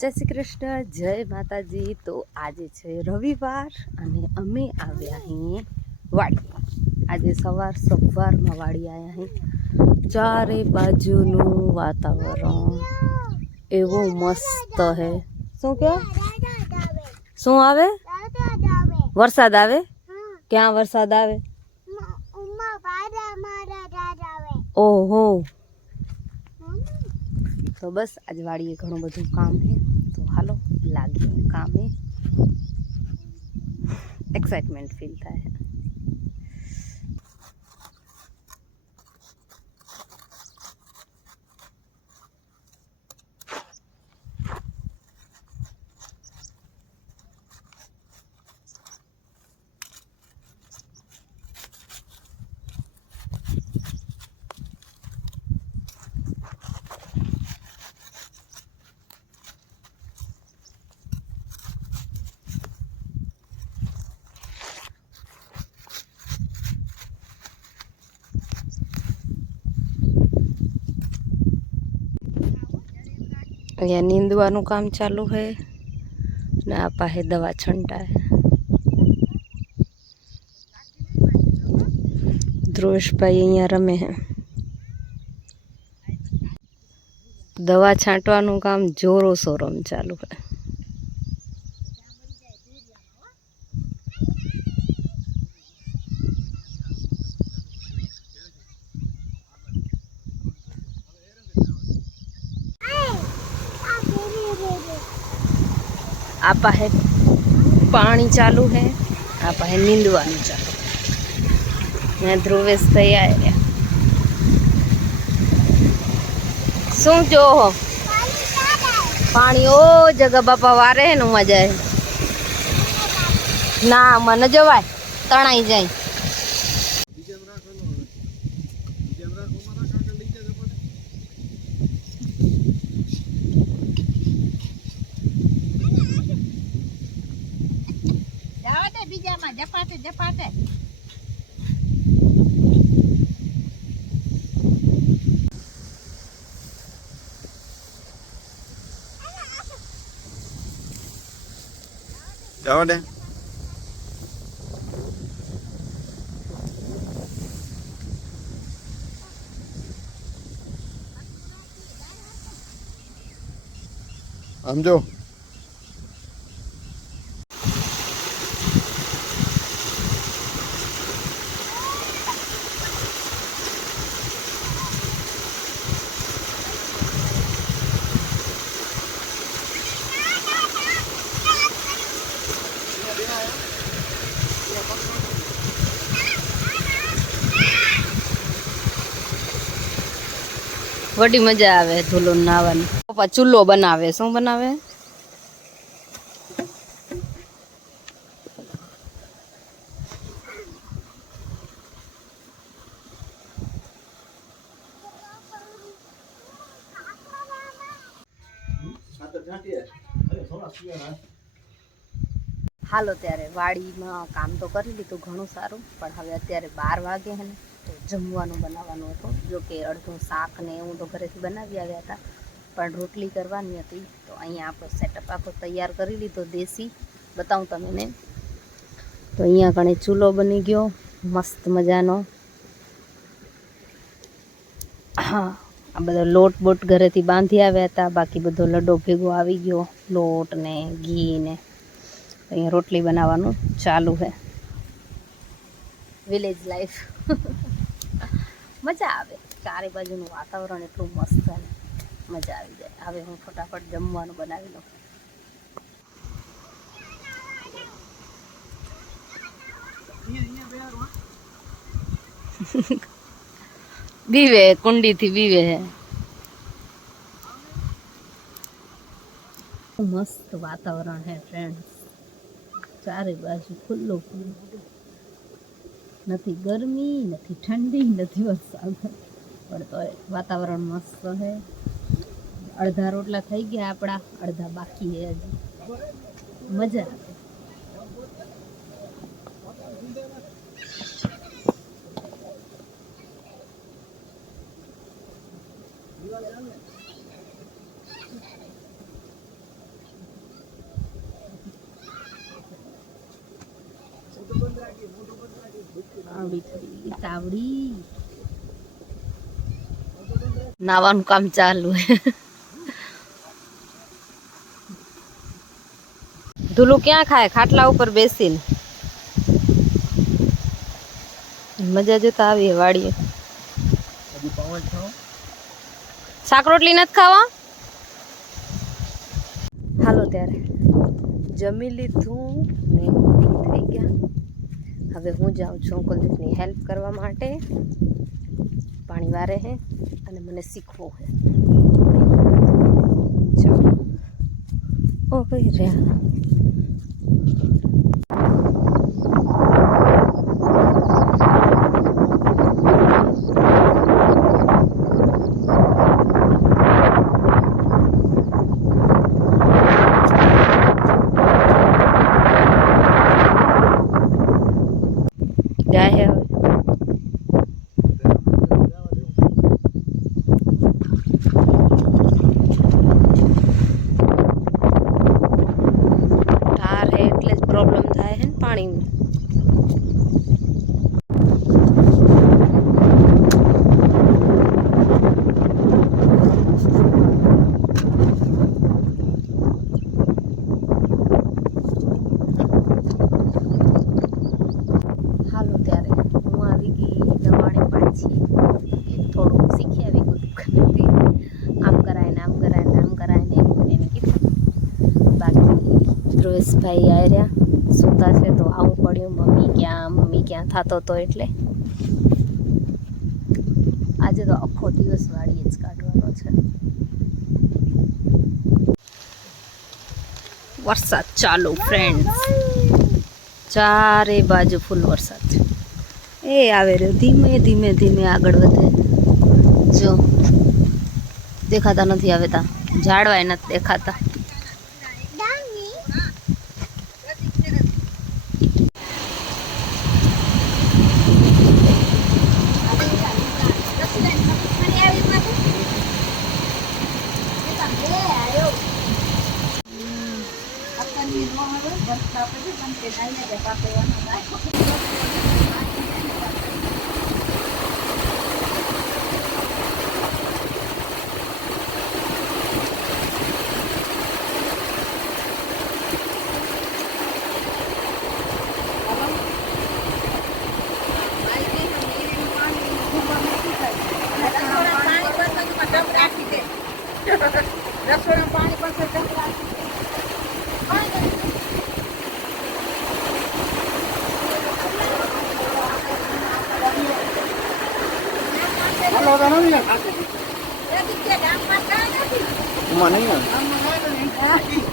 જય શ્રી કૃષ્ણ, જય માતાજી। તો આજે છે રવિવાર અને અમે આવ્યા અહીં વાડી। આજે સવારમાં વાડી આવ્યા અહીં। ચારે બાજુનું વાતાવરણ એવું મસ્ત હે। શું કે શું આવે? વરસાદ આવે? ક્યાં વરસાદ આવે? ઓહો, તો બસ आज वाड़ी घणुं बधुं काम है। तो हालो लागे काम है। एक्साइटमेंट फील थाय। અહીંયા નીંદવાનું કામ ચાલુ है ને આ પાસે દવા છંટાય। ધ્રુવેશભાઈ અહીંયા રમે है। દવા છાંટવાનું કામ જોરો શોરોમાં ચાલુ है। आपा है पानी चालू है, आपा है नींदवानु चालू। मैं ध्रुवेश भाई आया। शू जो हो पानी ओ जगह बापा वारे है न मजा है ना मन जवाय तणाई जाए। जपाटे जपाटे जाओ दे। हम जो वडी मजा आवे धूलो नावानी। पप्पा चूल्हो बनावे। शू बनावे? हालो त्यारे वाड़ी में काम तो करी लीधुं घणुं सारूं, पण हवे अत्यारे 12 वागे है ने तो जमवानुं बनाववानुं हतुं। जो कि अर्धुं शाक ने एवुं तो घरेथी बनावी आव्या हता, पण रोटली करवानी हती। तो अहींया आपणो सेटअप आखो तैयार करी लीधो देसी। बताऊं तमने तो अहींया कणे चूलो बनी गयो मस्त मजानो। हाँ, आ बधो लोट बोट घरेथी बांधी आव्या हता, बाकी बधो लड्डो भेगो आवी गयो, लोट ने घी ने। अहीं रोटली बनाववानुं चालू है। विलेज लाइफ मजा आवे। चारे बाजुनुं वातावरण एटलुं मस्त है, मजा आवी जाय। हवे हूँ फटाफट जमवानुं बनावी लऊं। बीवे कुंडी थी बीवे है। मस्त वातावरण है फ्रेंड्स। चारे बाजू खुल्लो खुल्लो, नथी गर्मी नथी ठंडी नथी वरसाद, पण तो वातावरण मस्त है। अर्धा रोटला थई गया आपड़ा, अर्धा बाकी है हजी। मजा आवे। તાવડી નાવાનું કામ ચાલુ હે. ધૂલું ક્યાં ખાય? ખાટલા ઉપર બેસીને મજા જોતા આવી વાડીએ. શાક રોટલી નથી ખાવા? હાલો ત્યારે જમી લીધું ને થઈ ગયા. હવે હું જાઉં છું કુલદીપની હેલ્પ કરવા માટે. પાણી વારે હે અને મને શીખવું હે. ચાલો ઓ ભાઈ રહ્યા. જાય હવે ઠાર હે એટલે જ પ્રોબ્લેમ થાય હે ને પાણીની. હાલો ત્યારે હું આવી ગઈ દવાણે પાછી. થોડું શીખી આવી કુદરતી. આમ કરાય ને આમ કરાય ને આમ કરાય ને એને કીધું. બાકી ધ્રુવેશભાઈ આવ્યા સૂતા છે તો આવું પડ્યું. મમ્મી ક્યાં થતો હતો એટલે આજે તો આખો દિવસ વાડીએ જ કાઢવાનો છે. વરસાદ ચાલુ ફ્રેન્ડ્સ, ચારે બાજુ ફૂલ વરસાદ છે. એ આવે રહ્યો ધીમે ધીમે ધીમે આગળ વધે. જો દેખાતા નથી આવે તા ઝાડવાય નથી દેખાતા. નહીં